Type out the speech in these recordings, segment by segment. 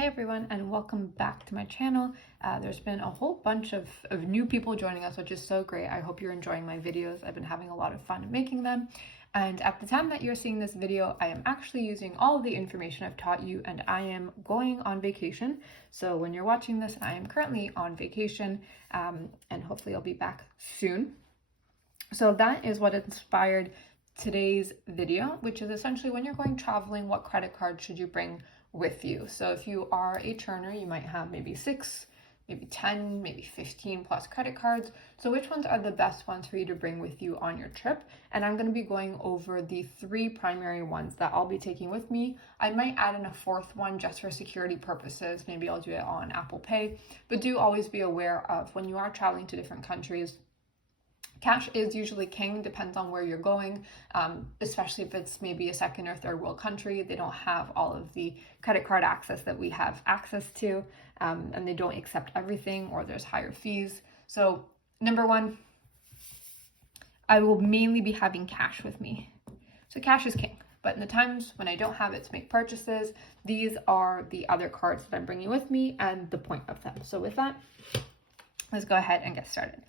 Hey everyone, and welcome back to my channel. There's been a whole bunch of new people joining us, which is so great. I hope you're enjoying my videos. I've been having a lot of fun making them. And at the time that you're seeing this video, I am actually using all of the information I've taught you, and I am going on vacation. So when you're watching this, I am currently on vacation, and hopefully I'll be back soon. So that is what inspired today's video, which is essentially when you're going traveling, what credit card should you bring with you? So if you are a churner, you might have maybe 6, maybe 10, maybe 15 plus credit cards. So which ones are the best ones for you to bring with you on your trip? And I'm going to be going over the 3 primary ones that I'll be taking with me. I might add in a 4th one just for security purposes. Maybe I'll do it on Apple Pay, but do always be aware of when you are traveling to different countries, cash is usually king, depends on where you're going, especially if it's maybe a second or third world country. They don't have all of the credit card access that we have access to, and they don't accept everything, or there's higher fees. So number 1, I will mainly be having cash with me. So cash is king, but in the times when I don't have it to make purchases, these are the other cards that I'm bringing with me and the point of them. So with that, let's go ahead and get started.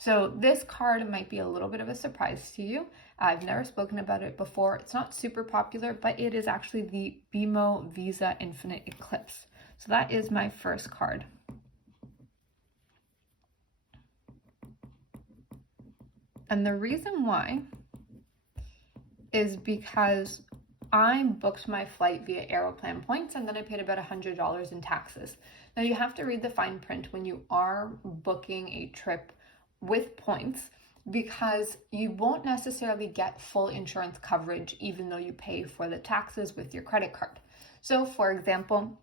So this card might be a little bit of a surprise to you. I've never spoken about it before. It's not super popular, but it is actually the BMO Visa Infinite Eclipse. So that is my first card. And the reason why is because I booked my flight via Aeroplan points, and then I paid about $100 in taxes. Now you have to read the fine print when you are booking a trip with points, because you won't necessarily get full insurance coverage even though you pay for the taxes with your credit card. So for example,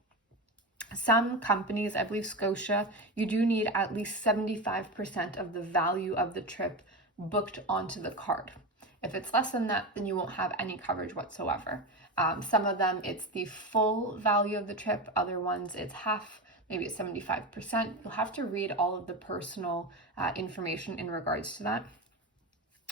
some companies, I believe Scotia, you do need at least 75% of the value of the trip booked onto the card. If it's less than that, then you won't have any coverage whatsoever. Some of them, it's the full value of the trip. Other ones, it's half, maybe it's 75%. You'll have to read all of the personal information in regards to that.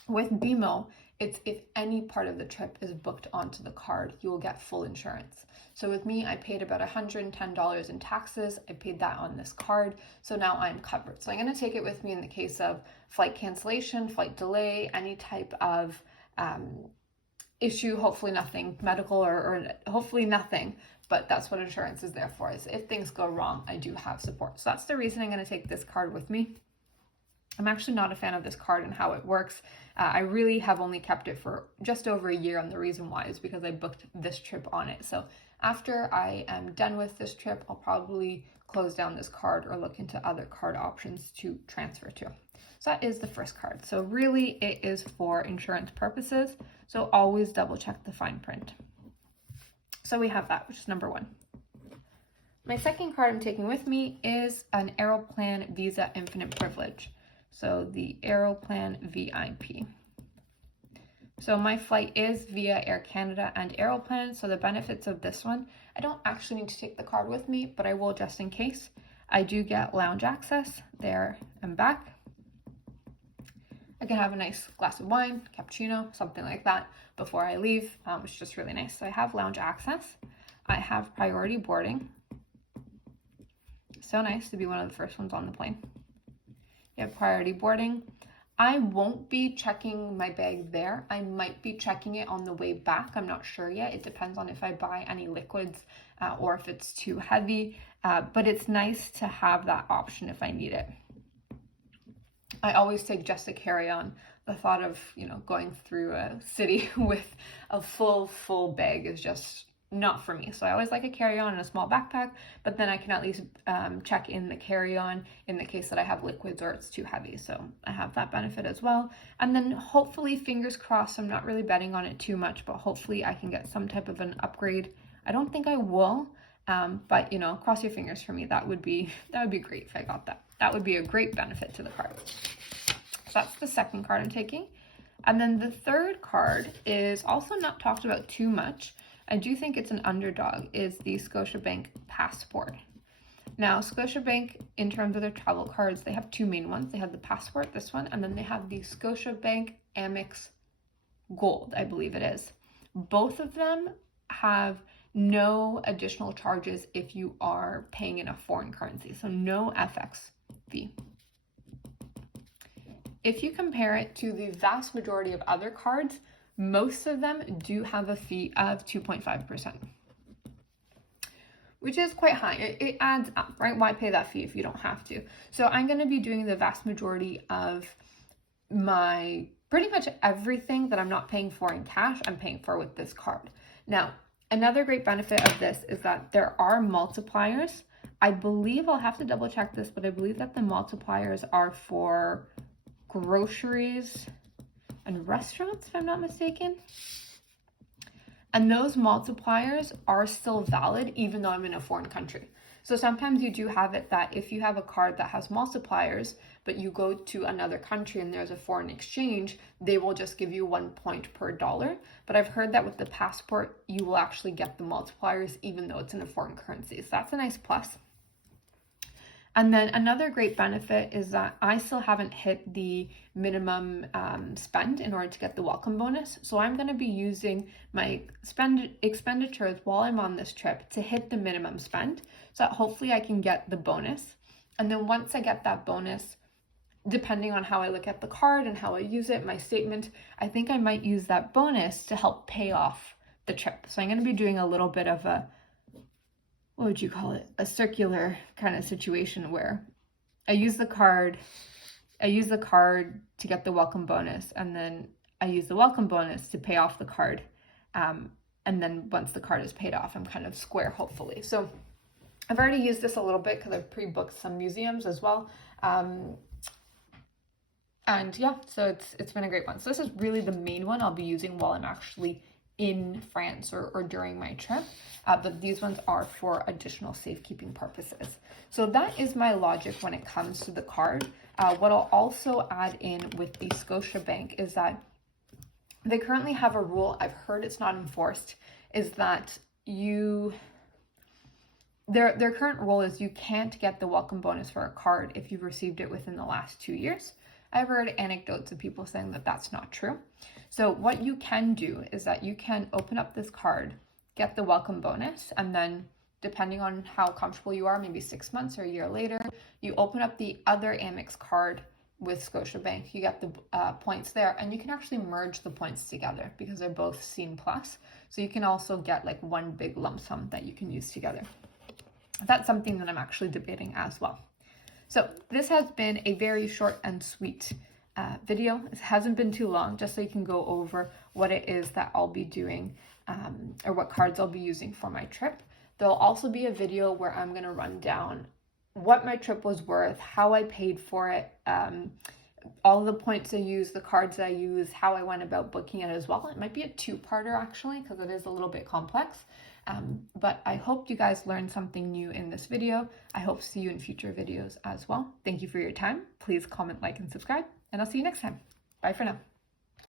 With BMO, it's if any part of the trip is booked onto the card, you will get full insurance. So with me, I paid about $110 in taxes. I paid that on this card, so now I'm covered. So I'm going to take it with me in the case of flight cancellation, flight delay, any type of issue, hopefully nothing medical or hopefully nothing, but that's what insurance is there for, is if things go wrong, I do have support. So that's the reason I'm going to take this card with me. I'm actually not a fan of this card and how it works. I really have only kept it for just over a year, and the reason why is because I booked this trip on it. So after I am done with this trip, I'll probably close down this card or look into other card options to transfer to. So that is the first card. So really it is for insurance purposes. So always double check the fine print. So we have that, which is number 1. My second card I'm taking with me is an Aeroplan Visa Infinite Privilege. So the Aeroplan VIP. So my flight is via Air Canada and Aeroplan. So the benefits of this one, I don't actually need to take the card with me, but I will just in case. I do get lounge access there and back. I can have a nice glass of wine, cappuccino, something like that before I leave, which is just really nice. So I have lounge access. I have priority boarding. So nice to be one of the first ones on the plane. You have priority boarding. I won't be checking my bag there. I might be checking it on the way back. I'm not sure yet. It depends on if I buy any liquids or if it's too heavy, but it's nice to have that option if I need it. I always take just a carry-on. The thought of, going through a city with a full bag is just not for me. So I always like a carry-on and a small backpack, but then I can at least check in the carry-on in the case that I have liquids or it's too heavy. So I have that benefit as well. And then hopefully, fingers crossed, I'm not really betting on it too much, but hopefully I can get some type of an upgrade. I don't think I will, but cross your fingers for me. That would be great if I got that. That would be a great benefit to the card. So that's the second card I'm taking. And then the third card is also not talked about too much. I do think it's an underdog, is the Scotiabank Passport. Now, Scotiabank, in terms of their travel cards, they have 2 main ones. They have the Passport, this one, and then they have the Scotiabank Amex Gold, I believe it is. Both of them have no additional charges if you are paying in a foreign currency. So no FX fee. If you compare it to the vast majority of other cards, most of them do have a fee of 2.5%, which is quite high. It adds up, right? Why pay that fee if you don't have to? So I'm going to be doing the vast majority of my, pretty much everything that I'm not paying for in cash, I'm paying for with this card. Now, another great benefit of this is that there are multipliers. I believe, I'll have to double check this, but I believe that the multipliers are for groceries and restaurants, if I'm not mistaken. And those multipliers are still valid even though I'm in a foreign country. So sometimes you do have it that if you have a card that has multipliers, but you go to another country and there's a foreign exchange, they will just give you 1 point per dollar. But I've heard that with the passport, you will actually get the multipliers even though it's in a foreign currency. So that's a nice plus. And then another great benefit is that I still haven't hit the minimum spend in order to get the welcome bonus. So I'm going to be using my expenditures while I'm on this trip to hit the minimum spend so that hopefully I can get the bonus. And then once I get that bonus, depending on how I look at the card and how I use it, my statement, I think I might use that bonus to help pay off the trip. So I'm going to be doing a little bit of a, what would you call it? A circular kind of situation where I use the card to get the welcome bonus, and then I use the welcome bonus to pay off the card. And then once the card is paid off, I'm kind of square, hopefully. So I've already used this a little bit because I've pre-booked some museums as well. And yeah, so it's been a great one. So this is really the main one I'll be using while I'm actually in France or during my trip, but these ones are for additional safekeeping purposes. So that is my logic when it comes to the card. What I'll also add in with the Scotiabank is that they currently have a rule, I've heard it's not enforced, is that their current rule is you can't get the welcome bonus for a card if you've received it within the last 2 years. I've heard anecdotes of people saying that that's not true. So what you can do is that you can open up this card, get the welcome bonus, and then depending on how comfortable you are, maybe 6 months or a year later, you open up the other Amex card with Scotiabank, you get the points there, and you can actually merge the points together because they're both Scene+. So you can also get like one big lump sum that you can use together. That's something that I'm actually debating as well. So this has been a very short and sweet video. It hasn't been too long, just so you can go over what it is that I'll be doing or what cards I'll be using for my trip. There'll also be a video where I'm going to run down what my trip was worth, how I paid for it, all the points I used, the cards I use, how I went about booking it as well. It might be a two-parter actually, because it is a little bit complex. But I hope you guys learned something new in this video. I hope to see you in future videos as well. Thank you for your time. Please comment, like, and subscribe, and I'll see you next time. Bye for now.